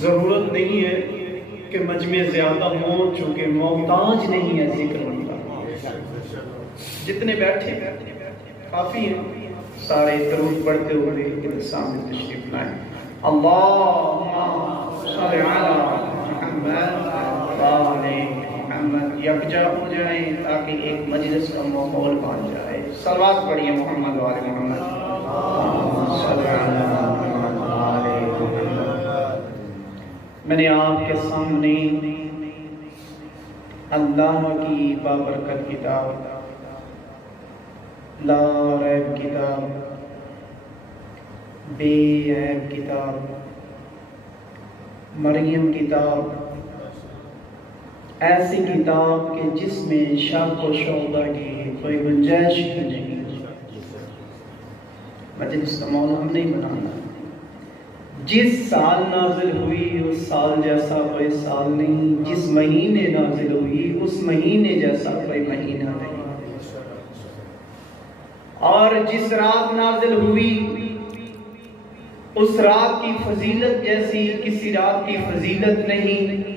ضرورت نہیں ہے کہ مجمع زیادہ ہوں، چونکہ محتاج نہیں ہے ذکر بنتا۔ جتنے بیٹھے کافی ہیں، سارے درود پڑھتے ہوئے ان سامنے تشریف لائیں۔ اللہم صل علی محمد وآل محمد۔ یکجا ہو جائیں تاکہ ایک مجلس کا ماحول بن جائے۔ صلوات پڑھیے محمد وآل محمد۔ صل علی محمد وآل محمد۔ میں نے آپ کے سامنے اللہ کی بابرکت کتاب، لا ریب کتاب، بے عیب کتاب، مریم کتاب، ایسی کتاب کہ جس میں شک و شبہ کی کوئی گنجائش ہی نہیں۔ مجلس کا موضوع ہم نہیں بنانا۔ جس سال نازل ہوئی اس سال جیسا کوئی سال نہیں، جس مہینے نازل ہوئی اس مہینے جیسا کوئی مہینہ نہیں، اور جس رات نازل ہوئی اس رات کی فضیلت جیسی کسی رات کی فضیلت نہیں۔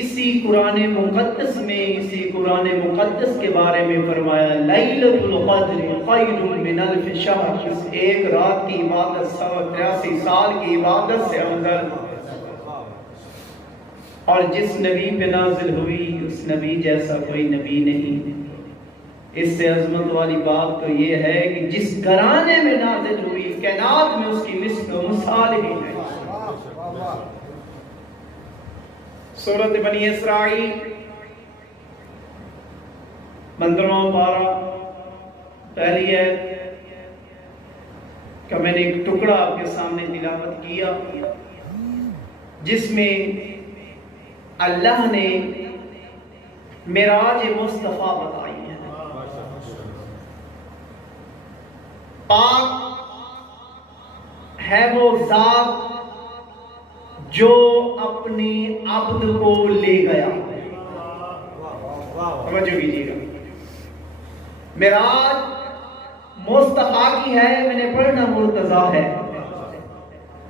اسی قرآن مقدس میں، اسی قرآن مقدس کے بارے میں فرمایا لیلۃ القدر خیر من الف شہر، اس ایک رات کی عبادت 183 سال کی عبادت سے افضل۔ اور جس نبی پہ نازل ہوئی اس نبی جیسا کوئی نبی نہیں۔ اس سے عظمت والی بات تو یہ ہے کہ جس گھرانے میں نازل ہوئی کائنات میں اس کی مثل و مثال ہی نہیں۔ سورۃ بنی اسرائیل 15واں پارہ پہلی ہے کہ میں نے ایک ٹکڑا آپ کے سامنے تلاوت کیا جس میں اللہ نے معراج مصطفیٰ بتائی ہے۔ پاک ہے وہ ذات جو اپنے عبد کو لے گیا۔ توجہ کیجیے گا، معراج مصطفیٰ کی ہے، میں نے پڑھنا مرتضیٰ ہے۔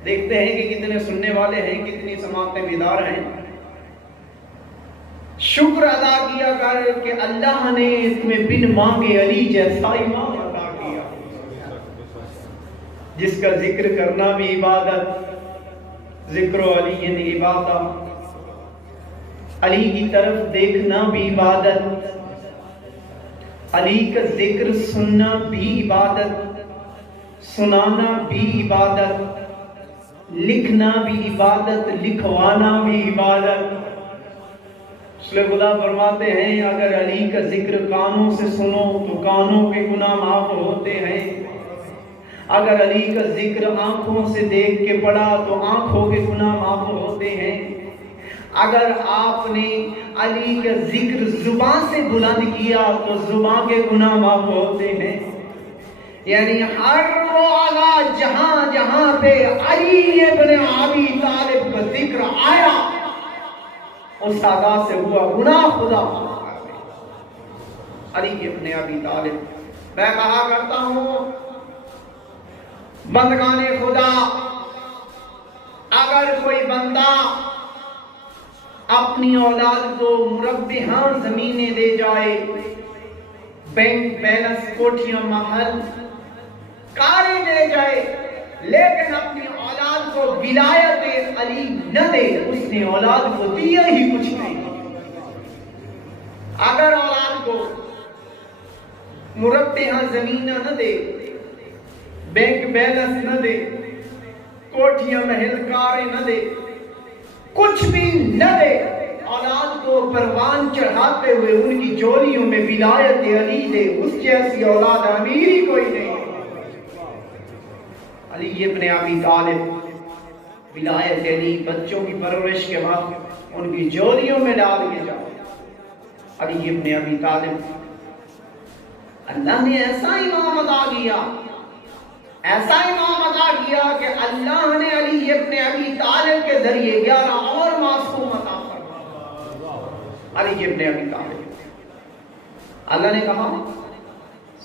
دیکھتے ہیں کہ کتنے سننے والے ہیں، کتنی سماعتیں بیدار ہیں۔ شکر ادا کیا کر کہ اللہ نے تمہیں بن مانگے علی جیسا امام عطا کیا، جس کا ذکر کرنا بھی عبادت، ذکر علی عبادت، علی کی طرف دیکھنا بھی عبادت، علی کا ذکر سننا بھی عبادت، سنانا بھی عبادت، لکھنا بھی عبادت، لکھوانا بھی عبادت۔ رسول خدا فرماتے ہیں اگر علی کا ذکر کانوں سے سنو تو کانوں کے گناہ معاف ہوتے ہیں، اگر علی کا ذکر آنکھوں سے دیکھ کے پڑھا تو آنکھوں کے گناہ معاف ہوتے ہیں، اگر آپ نے علی کا ذکر زبان سے بلند کیا تو زبان کے گناہ معاف ہوتے ہیں۔ یعنی ہر وہ آغاز جہاں جہاں پہ علی ابن ابی طالب کا ذکر آیا اس آغاز سے ہوا گناہ خدا علی ابن ابی طالب۔ میں کہا کرتا ہوں بندگان خدا، اگر کوئی بندہ اپنی اولاد کو مربحاں زمینیں دے جائے، بینک بیلنس، کوٹھیاں، محل، کاریں دے جائے، لیکن اپنی اولاد کو ولایت علی نہ دے، اس نے اولاد کو دیا ہی کچھ نہیں۔ اگر اولاد کو مربحاں زمینیں نہ دے، بینک بیلنس نہ دے، کوٹھیاں محل کاریں نہ دے، کچھ بھی نہ دے، اولاد کو پروان چڑھاتے ہوئے ان کی جولیوں میں ولایت علی دے، اس جیسی اولاد امیری کوئی نہیں۔ علی ابن ابی طالب، ولایت علی، بچوں کی پرورش کے بعد ان کی جولیوں میں ڈال کے جاؤ۔ علی ابن ابی طالب، اللہ نے ایسا امام عطا کیا، ایسا امام عطا کیا کہ اللہ نے علی ابن ابی طالب کے ذریعے 11 اور معصوم عطا فرمایا۔ علی ابن ابی طالب، اللہ نے کہا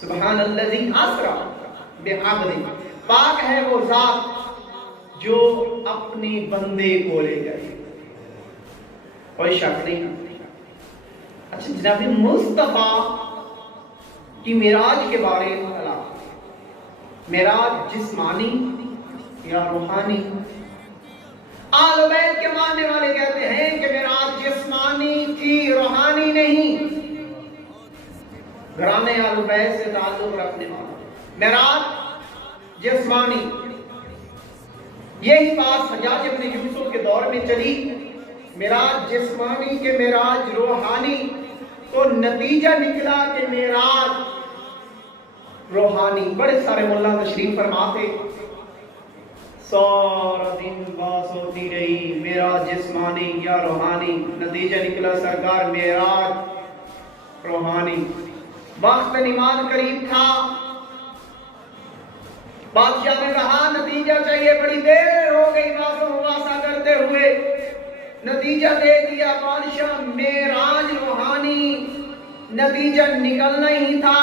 سبحان الذی اسری بعبدہ، پاک ہے وہ ذات جو اپنے بندے کو لے گئے، کوئی شک نہیں۔ اچھا جناب مصطفیٰ کی معراج کے بارے میں، معراج جسمانی یا روحانی؟ آل بیت کے ماننے والے کہتے ہیں کہ معراج جسمانی تھی، روحانی نہیں۔ گھرانے آل بیت سے تعلق رکھنے والا معراج جسمانی، یہی بات حجاج ابن یوسف کے دور میں چلی، معراج جسمانی کے معراج روحانی، تو نتیجہ نکلا کہ معراج روحانی۔ بڑے سارے مولا تشریف فرما تھے، سارا دن باس ہوتی رہی معراج جسمانی یا روحانی، نتیجہ نکلا سرکار معراج روحانی۔ وقت نماز قریب تھا، بادشاہ نے کہا نتیجہ چاہیے، بڑی دیر ہو گئی باسو مباحثہ کرتے ہوئے، نتیجہ دے دیا بادشاہ معراج روحانی۔ نتیجہ نکلنا ہی تھا،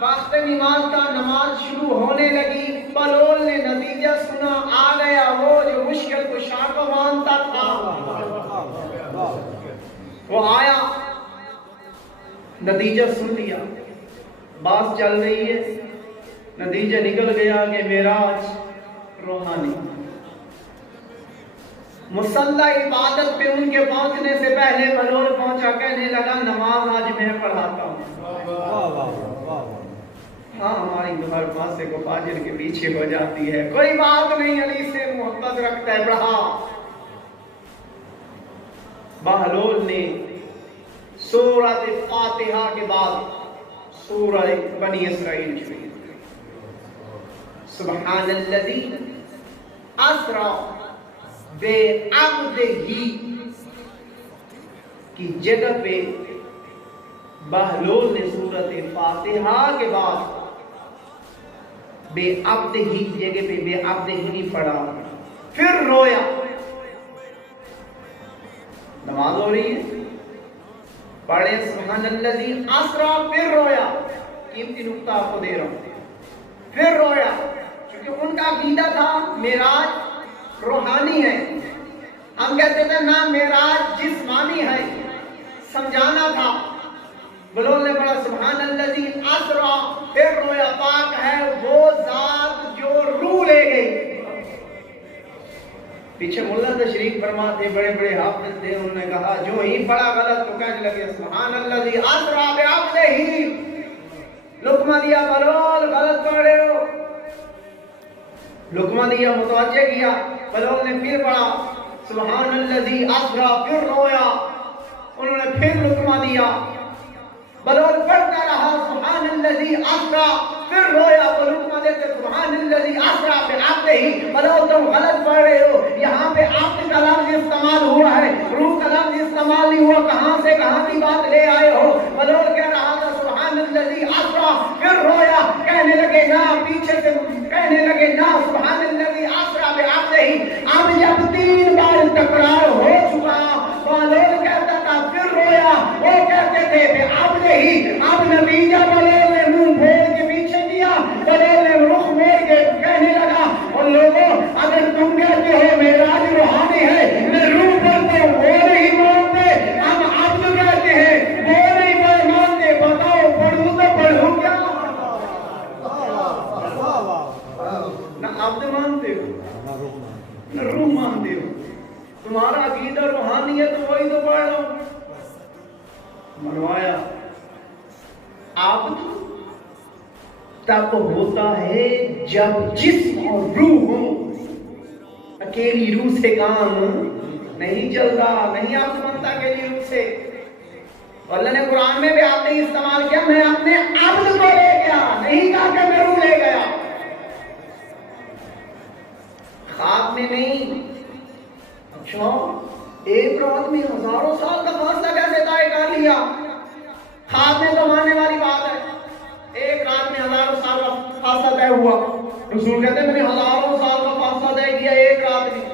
وقت نماز کا، نماز شروع ہونے لگی، بلول نے نتیجہ سنا، آ گیا وہ جو مشکل کشا کو مانتا تھا، وہ آیا، نتیجہ سن لیا، بات چل رہی ہے، نتیجہ نکل گیا کہ معراج روحانی۔ مصلی عبادت پہ ان کے پہنچنے سے پہلے بلول پہنچا، کہنے لگا نماز آج میں پڑھاتا ہوں۔ ہاں ہماری ہر پاسے کو فاجر کے پیچھے ہو جاتی ہے، کوئی بات نہیں، علی سے محبت رکھتا ہے، پڑھا۔ بہلول نے سورۃ فاتحہ کے بعد سورہ بنی اسرائیل چھوڑی، سبحان الذی اسری بعبدہ کی جگہ پہ بہلول نے سورۃ فاتحہ کے بعد بے عبدہ کی جگہ پہ بے عبدہ پڑھا، پھر رویا۔ نماز ہو رہی ہے، پڑھے سبحان الذی اسری، پھر رویا، قیمتی نقطہ آپ کو دے رہا ہوں، پھر رویا، کیونکہ ان کا عقیدہ تھا معراج روحانی ہے، ہم کہتے تھے نا معراج جسمانی ہے، سمجھانا تھا۔ بلول نے پڑھا سبحان الذی اسری، پھر رویا، پاک ہے وہ ذات جو روح لے گئی۔ پیچھے مولا تشریف فرما تھے، بڑے بڑے حافظ تھے، انہوں نے کہا جو ہی پڑھا غلط تو کہنے لگے سبحان الذی اسری بعبدہ، لقمہ دیا بلول غلط پڑھ رہے ہو، لقمہ دیا متوجہ کیا، بلول نے پھر پڑھا سبحان الذی اسری، پھر رویا، انہوں نے پھر لقمہ دیا، بلول پڑھتا رہا سبحان الذی اسری، پھر رویا، وہ لقمہ دیتے سبحان الذی اسری بعبدہ، بلول تم غلط پڑھ رہے ہو، یہاں پہ عبد کا لفظ استعمال ہوا ہے، روح کا لفظ استعمال نہیں ہوا، کہاں سے کہاں کی بات لے آئے ہو؟ بلول کہہ رہا تھا سبحان الذی اسری، پھر رویا، کہنے لگے نا، پیچھے سے کہنے لگے نا سبحان الذی اسری بعبدہ۔ اب جب 3 بار تکرار ہو چکا، بلول کہتا تھا پھر رویا، وہ کہتے تھے بعبدہ، اب نتیجہ بلول نے منہ پھیر کے پیچھے کیا، بلول نے رخ موڑ کے کہنے لگا اور لوگوں اگر تم کہتے ہو معراج روحانی ہے، میں روح پر تو وہ نہیں مانتے، ہم عبد کہتے ہیں وہ نہیں مانتے، بتاؤ پڑھوں تو پڑھوں کیا؟ نہ عبد مانتے ہو نہ روح مانتے ہو، تمہارا عقیدہ روحانی ہے تو وہی تو پڑھ لو۔ منوایا عبد تب ہوتا ہے جب جسم اور روح ہوں، اکیلی روح سے کام نہیں چلتا، نہیں عبد بنتا اکیلی روح سے۔ اللہ نے قرآن میں بھی عبد استعمال کیا، میں اپنے عبد کو لے گیا، نہیں کہا کہ میں روح لے گیا، خواب میں نہیں۔ اچھا ایک رات میں ہزاروں سال کا فاصلہ کیسے طے کر لیا؟ خواب میں تو ماننے والی بات ہے، ایک رات میں ہزاروں سال کا فاصلہ طے ہوا، رسول کہتے ہیں میں نے ہزاروں سال کا فاصلہ طے کیا ایک رات میں۔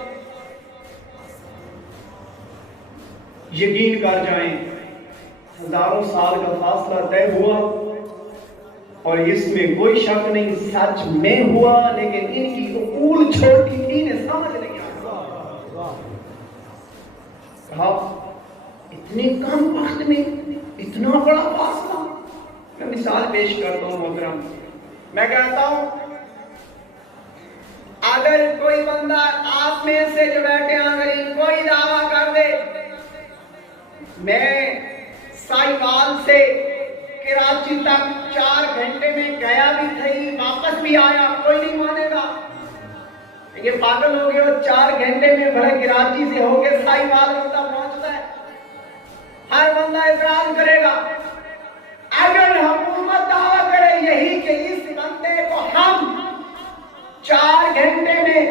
یقین کر جائیں ہزاروں سال کا فاصلہ طے ہوا، اور اس میں کوئی شک نہیں سچ میں ہوا، لیکن ان کی عقول چھوٹی تھی، انہیں سمجھ نہیں آیا۔ کہا اتنے کم وقت میں اتنا بڑا فاصلہ۔ میں مثال پیش کرتا ہوں محترم، میں کہتا ہوں اگر کوئی بندہ آپ میں سے جو بیٹھے ہیں کوئی دعویٰ کر دے میں سائیوال سے کراچی تک 4 گھنٹے میں گیا بھی تھی واپس بھی آیا، کوئی نہیں مانے گا، یہ پاگل ہو گئے، 4 گھنٹے میں بڑے کراچی سے ہو کے سائیوال بندہ پہنچتا ہے، ہر بندہ اعتراض کرے گا۔ اگر حکومت دعویٰ کرے یہی کہ اس بندے کو ہم 4 گھنٹے میں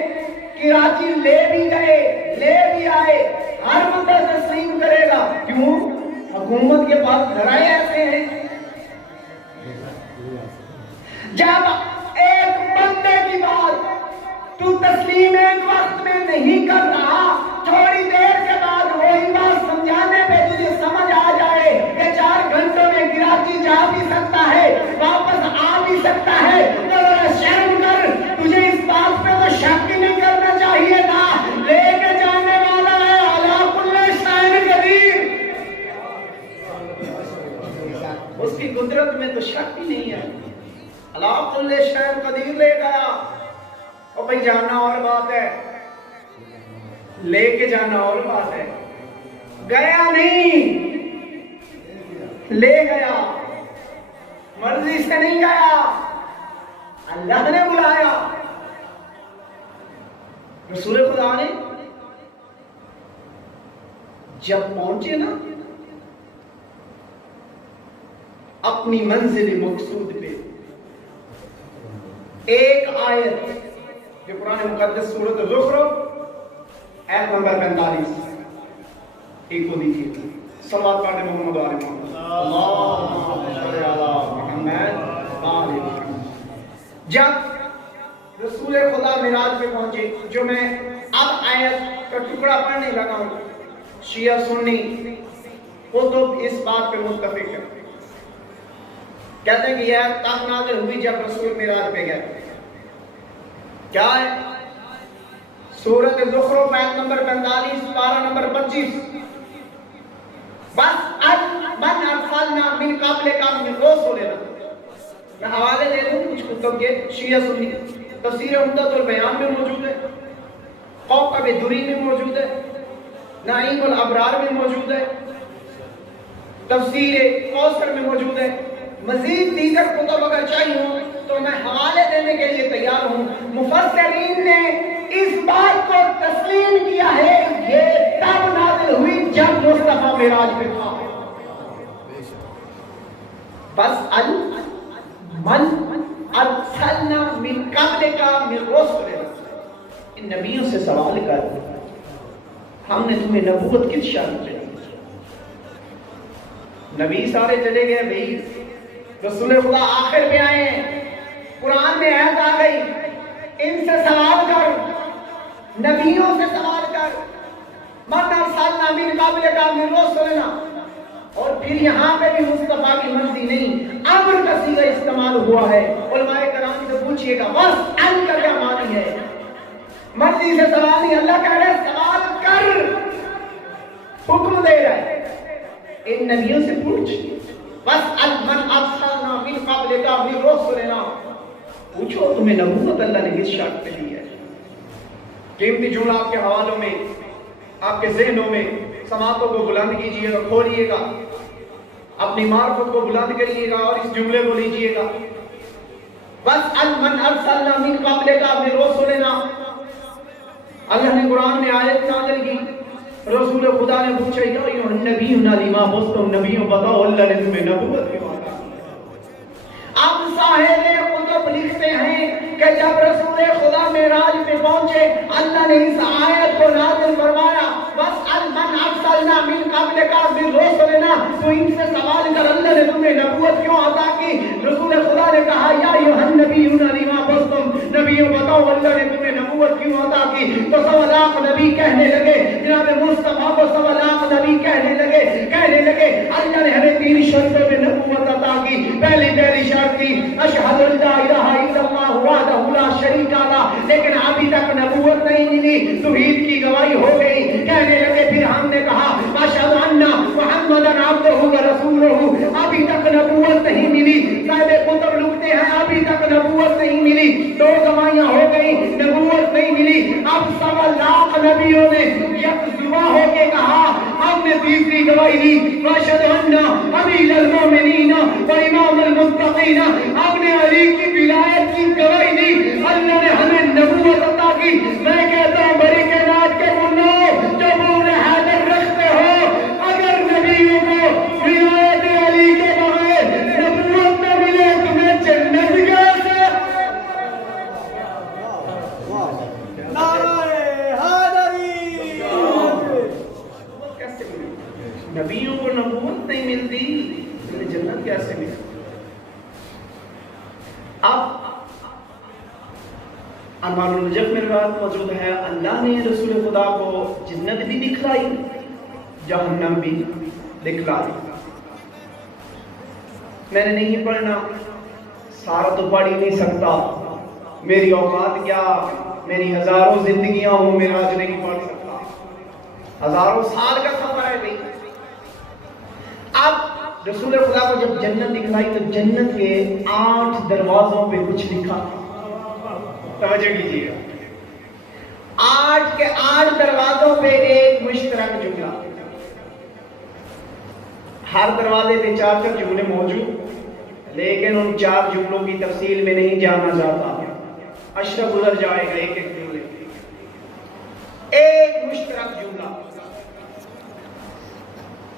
کراچی لے بھی گئے لے بھی آئے، ہر بندہ تسلیم کرے گا، کیوں؟ حکومت کے پاس ذرائع ایسے ہیں۔ جب ایک بندے کی بات تو تسلیم ایک وقت میں نہیں کر رہا، تھوڑی دیر کے بعد وہی بات سمجھانے پہ تجھے سمجھ آ جائے کہ 4 گھنٹوں میں کراچی جا بھی سکتا ہے واپس آ بھی سکتا ہے، تو شرم کر، تجھے اس بات پہ تو شک ہی نہیں کرنا چاہیے تھا، لے کے جانے والا ہے علی کل شیء قدیر، اس کی قدرت میں تو شک ہی نہیں ہے، علی کل شیء قدیر لے گیا۔ اور بھئی جانا اور بات ہے، لے کے جانا اور بات ہے، گیا نہیں لے گیا، مرضی سے نہیں گیا، اللہ نے بلایا۔ رسول خدا نے جب پہنچے نا اپنی منزل مقصود پہ، ایک آیت جو قرآن مقدس سورۃ الزخرف آیت نمبر 45 ایک کو دیکھیے، صلوات پڑھیں محمد و آل محمد، اللہم صلی علی محمد و آل محمد۔ جب رسول خدا معراج پہ پہنچے، جو میں اب آیت کا ٹکڑا پڑھنے لگا ہوں، شیعہ سنی وہ تو اس بات پہ متفق ہے، کہتے ہیں کہ یہ آیت تب نازل ہوئی جب رسول معراج پہ گئے۔ کیا ہے؟ سورۃ الزخرف آیت نمبر 45 پارہ نمبر 25، بس من ارسلنا من قبلک من رسلنا۔ میں حوالے دے دوں کچھ کتب کے، شیعہ سنی تفسیر عمدۃ البیان میں موجود ہے، کوكب دری میں موجود ہے، نعیم الابرار میں موجود ہے، تفسیر کوثر میں موجود ہے، مزید دیگر کتب اگر چاہیے ہوں تو میں حوالے دینے کے لیے تیار ہوں۔ مفسرین نے اس بات کو تسلیم کیا ہے یہ تب نازل ہوئی جب مصطفیٰ معراج پہ تھا۔ بس من ارسلنا من قبلک من رسلنا، ان نبیوں سے سوال کر ہم نے تمہیں نبوت کس شان پہ دی؟ نبی سارے چلے گئے بھائی، رسول خدا آخر میں آئے ہیں، قرآن میں آیت آ گئی، ان سے سوال کر، نبیوں سے سوال کر، من ارسلنا من قبلک من رسلنا، اور پھر یہاں پہ بھی مصطفیٰ کی مرضی نہیں، امر کا صیغہ استعمال ہوا ہے۔ علماء کرام سے پوچھئے گا بس ان کا کیا معنی ہے؟ مرضی سے سوال نہیں، اللہ کہہ رہے سوال کر، حکم دے رہا ہے، ان نبیوں سے پوچھ، بس من ارسلنا من قبلک من رسلنا، پوچھو تمہیں نبوت اللہ نے کس شرط پہ دی ہے؟ قیمتی جملہ آپ کے حوالوں میں، آپ کے ذہنوں میں، سماعتوں کو بلند کیجئے گا، کھولیے گا، اپنی معرفت کو بلند کریے گا اور اس جملے کو لیجئے گا، بس من ارسلنا من قبلک من رسلنا۔ اللہ نے قرآن میں آیت نازل کی، رسول خدا نے پوچھا یا ایھا النبی لما بعثتم، نبیوں بتاؤ اللہ نے تمہیں نبوت کیوں عطا کی؟ اب صاحب قطب لکھتے ہیں کہ جب رسول خدا معراج پہ پہنچے اللہ نے اس آیت کو نازل فرمایا، بس من ارسلنا من قبلک من رسلنا، تو ان سے سوال کر اللہ نے تمہیں نبوت کیوں عطا کی؟ رسول خدا نے کہا یا ایھا النبی لما بعثتم، نبی نبیوں بتاؤ اللہ نے تمہیں نبوت کیوں عطا کی؟ تو 1.25 لاکھ نبی کہنے لگے، جناب مصطفیٰ کو 1.25 لاکھ نبی کہنے لگے اللہ نے ہمیں 3 شرطوں میں نبوت عطا کی۔ پہلی شرط تھی اشہد ان لا الہ الا اللہ وحدہ لا شریک لہ، لیکن ابھی تک نبوت نہیں ملی، توحید کی گواہی ہو گئی۔ کہنے لگے پھر ہم نے کہا اشہد ان محمدا عبدہ ورسولہ، ابھی تک نبوت نہیں ملی۔ صاحب کتب لکھتے ہیں ابھی تک نبوت نہیں ملی، 2 گواہیاں ہو گئی، نبوت نہیں ملی۔ اب 1.25 لاکھ نبیوں نے یکجا ہو کے کہا، ہم نے تیسری گواہی دی واشهد ان امیر المومنین و امام المتقین، ہم نے علی کی ولایت کی گواہی دی، اللہ نے ہمیں نبوت عطا کی۔ میں کہتا ہوں بڑی کائنات کے منو جو نور حیدر رکھتے ہو، اگر نبیوں کو ولایت علی کے بغیر نبوت نہ ملے تمہیں جنت کیسے؟ نبیوں کو نبوت نہیں ملتی، انہیں جنت کیسے ملے؟ اب انوار النجف میں روایت موجود ہے اللہ نے رسول خدا کو جنت بھی دکھلائی، جہنم بھی دکھلائی۔ میں نے نہیں پڑھنا، سارا تو پڑھ ہی نہیں سکتا، میری اوقات کیا، میری ہزاروں زندگیاں ہوں، میرا آج نہیں پڑھ سکتا، ہزاروں سال کا سفر ہے نہیں۔ اب رسول خدا کو جب جنت دکھلائی تو جنت کے 8 دروازوں پہ کچھ لکھا، توجہ کیجیے، 8 کے 8 دروازوں پہ ایک مشترک جملہ، ہر دروازے پہ 4 جملے موجود، لیکن ان 4 جملوں کی تفصیل میں نہیں جانا چاہتا، اشرف گزر جائے گا ایک جملے، ایک مشترک جملہ۔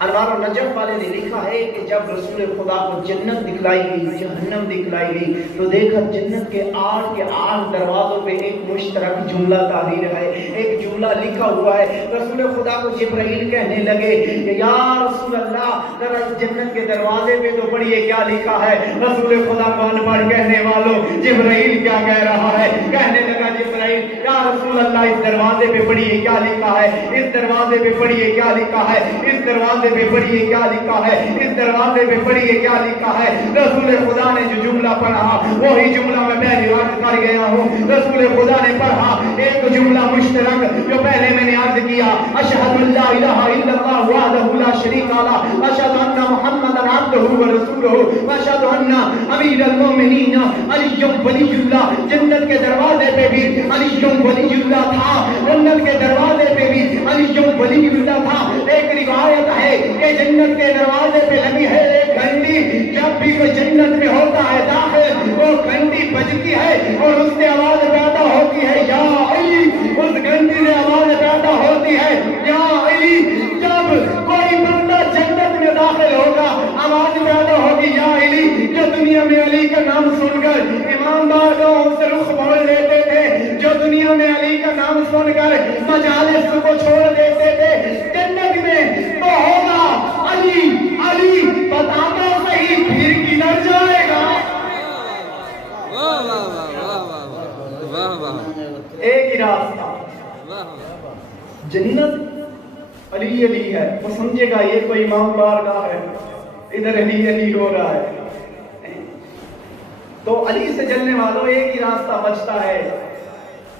انوار النجف والے نے لکھا ہے کہ جب رسول خدا کو جنت دکھلائی گئی، جہنم دکھلائی گئی، تو دیکھا جنت کے 8 دروازوں پہ ایک مشترک جملہ تحریر ہے، ایک جملہ لکھا ہوا ہے۔ رسول خدا کو جبرائیل کہنے لگے کہ یا رسول اللہ ذرا جنت کے دروازے پہ تو پڑھیے کیا لکھا ہے۔ رسول خدا کو ان پڑھ کہنے والوں جبرائیل کیا کہہ رہا ہے؟ کہنے لگا جبرائیل یا رسول اللہ اس دروازے پہ پڑھیے کیا لکھا ہے، اس دروازے پہ پڑھیے کیا لکھا ہے، اس دروازے پہ پڑھیے کیا لکھا ہے، اس دروازے پہ پڑھیے کیا لکھا ہے۔ رسول خدا نے جو جملہ پڑھا وہی جملہ میں پہلی بار کر گیا ہوں۔ رسول خدا نے پڑھا ایک جملہ مشترک جو پہلے میں نے عرض کیا، اشہد ان لا الہ الا اللہ وحدہ لا شریک لہ، اشہد ان محمدا عبدہ ورسولہ، واشہد ان امیر المومنین علی ولی اللہ۔ جنت کے دروازے پہ بھی علی ولی اللہ تھا، جنت کے دروازے پہ بھی علی ولی اللہ تھا۔ ایک روایت ہے کہ جنت کے دروازے پہ لگی ہے ایک گھنٹی، جب بھی کوئی جنت میں ہوتا ہے داخل وہ گھنٹی بجتی ہے اور اس سے آواز پیدا ہوتی ہے یا علی، اس گھنٹی سے آواز پیدا ہوتی ہے یا علی۔ جب کوئی بندہ جنت میں داخل ہوگا آواز پیدا ہوگی یا علی۔ جو دنیا میں علی کا نام سن کر ایماندار لوگ سے رخ موڑ لیتے تھے، جو دنیا میں علی کا نام سن کر مجالس کو چھوڑ دیتے تھے، جنت میں تو ہوگا علی علی، بتاتا صحیح پھر کدھر جائے گا؟ ایک ہی راستہ، جنت علی علی ہے، وہ سمجھے گا یہ کوئی امام بارگاہ ہے، ادھر علی علی ہو رہا ہے۔ تو علی سے جلنے والوں ایک ہی راستہ بچتا ہے،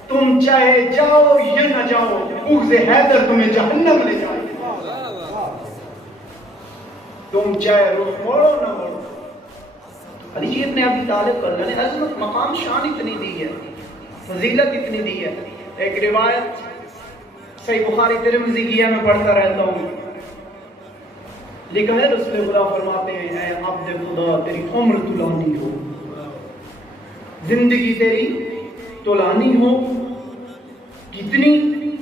تم چاہے جاؤ یا نہ جاؤ، بغض حیدر تمہیں جہنم لے جائے، تم چاہے رخ موڑو نہ موڑو۔ علی ابن ابی طالب پر اللہ نے عظمت، مقام، شان اتنی دی ہے، فضیلت اتنی دی ہے۔ ایک روایت صحیح بخاری ترمذی کی ہے، میں پڑھتا رہتا ہوں، لکھا ہے رسول خدا فرماتے ہیں اے عبد خدا تیری عمر طولانی ہو، زندگی تیری طولانی ہو، کتنی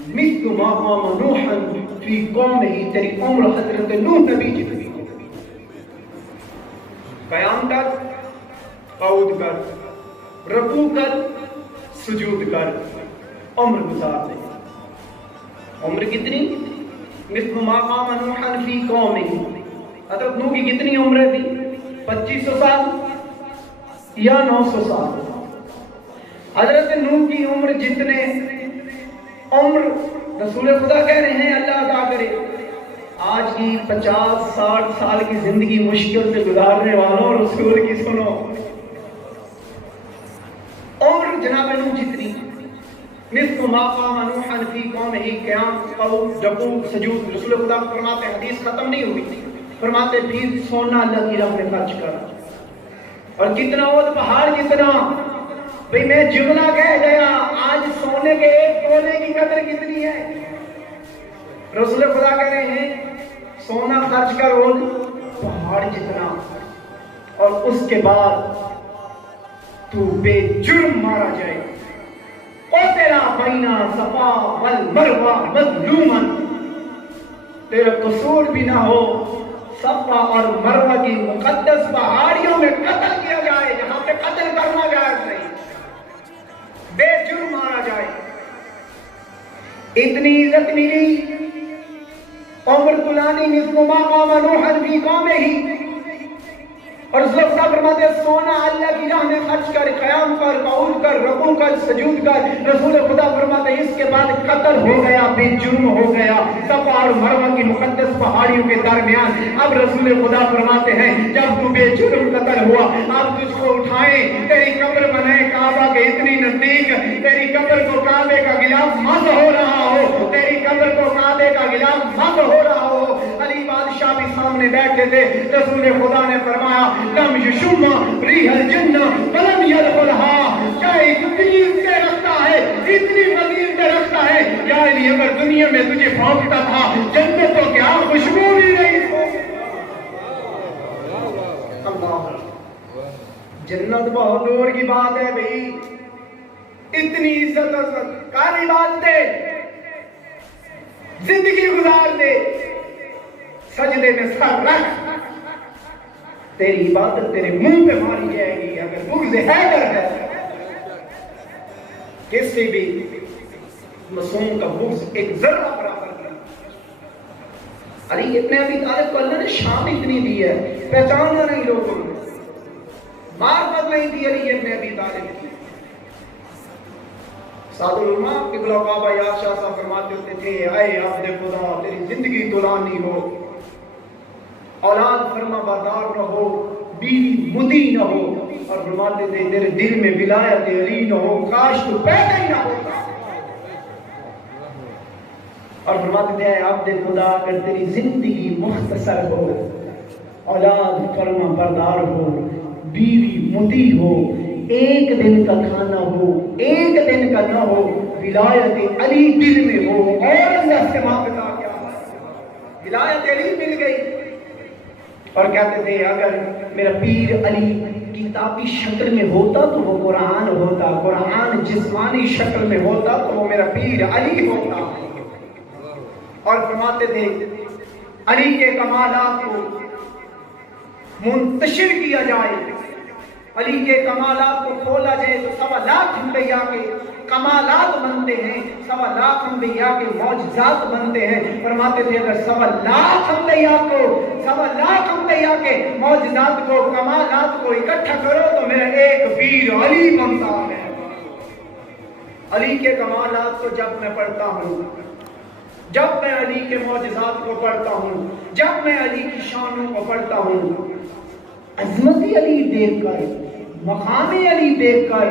مثل ما قام نوحا فی قومہ، تیری عمر حضرت نوح نبی جتنی ہو، قیام کر، قعود کر، رکوع کر، سجود کر، عمر گزار دے۔ عمر کتنی؟ مثل ما قام نوحا فی قومہ، حضرت نوح کی کتنی عمریں تھی؟ 2500 سال یا 900 سال؟ حضرت نوح کی عمر جتنے عمر رسول خدا کہہ رہے ہیں اللہ عطا کرے، آج کی 50-60 سال کی زندگی مشکل سے گزارنے والوں رسول کی سنو، عمر جناب نوح جتنی، نصف ما قام نوحا فی قومہ قیام قول جقوب سجود، رسول خدا فرماتے حدیث ختم نہیں ہوئی، فرماتے پھر سونا اللہ کی راہ میں خرچ کر، اور کتنا وہ پہاڑ جتنا، بھئی میں جملہ کہہ گیا، آج سونے کے ایک تولے کی قدر کتنی ہے؟ رسول خدا کہہ رہے ہیں سونا خرچ کر وہ پہاڑ جتنا، اور اس کے بعد تو بے جرم مارا جائے، قتلا بین صفا والمروہ مظلوما، تیرا قصور بھی نہ ہو، صفا اور مروہ کی مقدس پہاڑیوں میں قتل کیا جائے، جہاں پہ قتل کرنا جائز نہیں، بے جرم مارا جائے۔ اتنی عزت ملی، عمر طولانی نصف ما قام نوحا فی قومہ، اور رسول خدا فرماتے سونا اللہ کی راہ میں خرچ کر، قیام کر، قعود کر، رکوع کر، سجود کر، رسول خدا فرماتے اس کے بعد قتل ہو گیا، بے جرم ہو گیا صفا اور مروہ کی مقدس پہاڑیوں کے درمیان۔ اب رسول خدا فرماتے ہیں جب تو بے جرم قتل ہوا، اب تجھ کو اٹھائیں، تیری قبر بنائیں کعبہ کے اتنی نزدیک، تیری قبر کو کعبے کا غلاف مس ہو رہا ہو، تیری قبر کو کعبے کا غلاف مس ہو رہا ہو۔ علی بادشاہ بھی سامنے بیٹھے تھے، رسول خدا نے فرمایا لم یشم ریح الجنہ ولم یدخلها، کیا اتنی عزتیں رکھتا ہے، اتنی وزیرتیں رکھتا ہے، یا علی اگر دنیا میں تجھے پھونکتا تھا جنت تو کیا خوشبو بھی نہیں ہو۔ اللہ، جنت بہت دور کی بات ہے بھئی، اتنی عزت عزت کاری بات دے، زندگی گزار دے، سجدے میں سر رکھ، تیری عبادت تیرے منہ پہ ماری جائے گی اگر بغض حیدر ہے۔ کسی بھی معصوم کا بغض ایک ذرہ برابر نہیں۔ علی ابن ابی طالب کو اللہ نے شان اتنی دی ہے، پہچانا نہیں لوگوں نے، معرفت نہیں دی علی ابن ابی طالب کی۔ سعد العلماء قبلہ بابا یاد شاہ صاحب فرماتے ہوتے تھے اے عبد خدا تیری زندگی طولانی ہو، اولاد فرما بردار نہ ہو، بیوی مدی نہ ہو، اور فرماتے تھے تیرے دل میں ولایت علی نہ ہو، کاش تو پیدا ہی نہ ہوتا۔ اور فرماتے تھے اے عبد خدا اگر تیری زندگی مختصر ہو، اولاد فرما بردار ہو، بیوی مدی ہو، ایک دن کا کھانا ہو، ایک دن کا نہ ہو، ولایت علی دل میں ہو، اور اللہ سے مانگتا کیا ہے، ولایت علی مل گئی۔ اور کہتے تھے اگر میرا پیر علی کتابی شکل میں ہوتا تو وہ قرآن ہوتا، قرآن جسمانی شکل میں ہوتا تو وہ میرا پیر علی ہوتا۔ اور فرماتے تھے علی کے کمالات کو منتشر کیا جائے، علی کے کمالات کو کھولا جائے تو 1.25 انبیاء کے کمالات بنتے ہیں، 1.25 انبیاء کے معجزات بنتے ہیں۔ فرماتے تھے اگر 1.25 انبیاء کو، 1.25 انبیاء کے معجزات کو، کمالات کو اکٹھا کرو تو میرا ایک پیر علی بنتا ہے۔ علی کے کمالات کو جب میں پڑھتا ہوں، جب میں علی کے معجزات کو پڑھتا ہوں، جب میں علی کی شانوں کو پڑھتا ہوں، عظمت علی دیکھ کر، مقام علی دیکھ کر،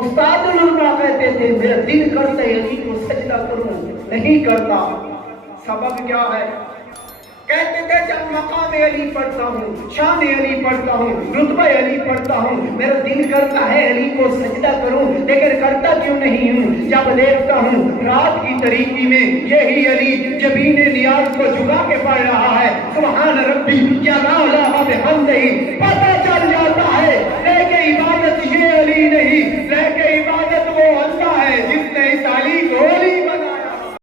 استاد علماء کہتے تھے میرا دل کرتا ہے علی کو سجدہ کروں، نہیں کرتا۔ سبب کیا ہے؟ کہتے تھے جب مقام علی پڑھتا ہوں، شان علی پڑھتا ہوں، رتبہ علی پڑھتا ہوں، میرا دل کرتا ہے علی کو سجدہ کروں، لیکن کرتا کیوں نہیں ہوں؟ جب دیکھتا ہوں رات کی تاریکی میں یہی علی جبین نیاز کو جھکا کے پڑھ رہا ہے، سبحان ربی کیا لا